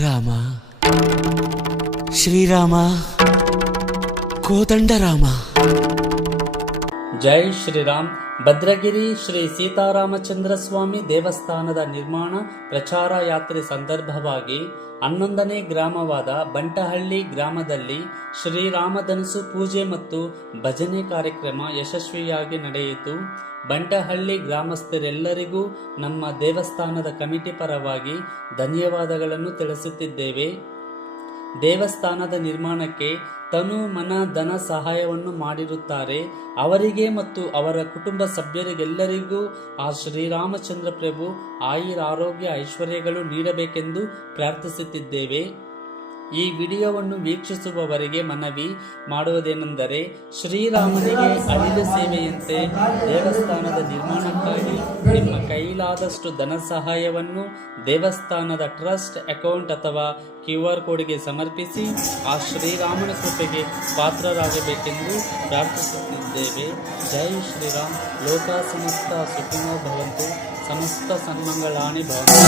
ರಾಮ, ಶ್ರೀರಾಮ, ಕೋದಂಡರಾಮ. ಜೈ ಶ್ರೀರಾಮ್. ಭದ್ರಗಿರಿ ಶ್ರೀ ಸೀತಾರಾಮಚಂದ್ರ ಸ್ವಾಮಿ ದೇವಸ್ಥಾನದ ನಿರ್ಮಾಣ ಪ್ರಚಾರ ಯಾತ್ರೆ ಸಂದರ್ಭವಾಗಿ 11ನೇ ಗ್ರಾಮವಾದ ಬಂಟಹಳ್ಳಿ ಗ್ರಾಮದಲ್ಲಿ ಶ್ರೀರಾಮಧನಸ್ಸು ಪೂಜೆ ಮತ್ತು ಭಜನೆ ಕಾರ್ಯಕ್ರಮ ಯಶಸ್ವಿಯಾಗಿ ನಡೆಯಿತು. ಬಂಟಹಳ್ಳಿ ಗ್ರಾಮಸ್ಥರೆಲ್ಲರಿಗೂ ನಮ್ಮ ದೇವಸ್ಥಾನದ ಕಮಿಟಿ ಪರವಾಗಿ ಧನ್ಯವಾದಗಳನ್ನು ತಿಳಿಸುತ್ತಿದ್ದೇವೆ. ದೇವಸ್ಥಾನದ ನಿರ್ಮಾಣಕ್ಕೆ ತನು ಮನ ಧನ ಸಹಾಯವನ್ನು ಮಾಡಿರುತ್ತಾರೆ. ಅವರಿಗೆ ಮತ್ತು ಅವರ ಕುಟುಂಬ ಸಭ್ಯರಿಗೆಲ್ಲರಿಗೂ ಆ ಶ್ರೀರಾಮಚಂದ್ರ ಪ್ರಭು ಆಯುರಾರೋಗ್ಯ ಐಶ್ವರ್ಯಗಳು ನೀಡಬೇಕೆಂದು ಪ್ರಾರ್ಥಿಸುತ್ತಿದ್ದೇವೆ. ಈ ವಿಡಿಯೋವನ್ನು ವೀಕ್ಷಿಸುವವರಿಗೆ ಮನವಿ ಮಾಡುವುದೇನೆಂದರೆ, ಶ್ರೀರಾಮನಿಗೆ ಅಳಿಲು ಸೇವೆಯಂತೆ ದೇವಸ್ಥಾನದ ನಿರ್ಮಾಣಕ್ಕಾಗಿ ನಿಮ್ಮ ಕೈಲಾದಷ್ಟು ಧನ ಸಹಾಯವನ್ನು ದೇವಸ್ಥಾನದ ಟ್ರಸ್ಟ್ ಅಕೌಂಟ್ ಅಥವಾ QR ಕೋಡ್ಗೆ ಸಮರ್ಪಿಸಿ ಆ ಶ್ರೀರಾಮನ ಕೃಪೆಗೆ ಪಾತ್ರರಾಗಬೇಕೆಂದು ಪ್ರಾರ್ಥಿಸುತ್ತಿದ್ದೇವೆ. ಜೈ ಶ್ರೀರಾಮ್. ಲೋಕ ಸಮಸ್ತ ಸುಖಿನೋ ಭವಂತು. ಸಮಸ್ತ ಸನ್ಮಂಗಳಾನಿ ಭವಂತು.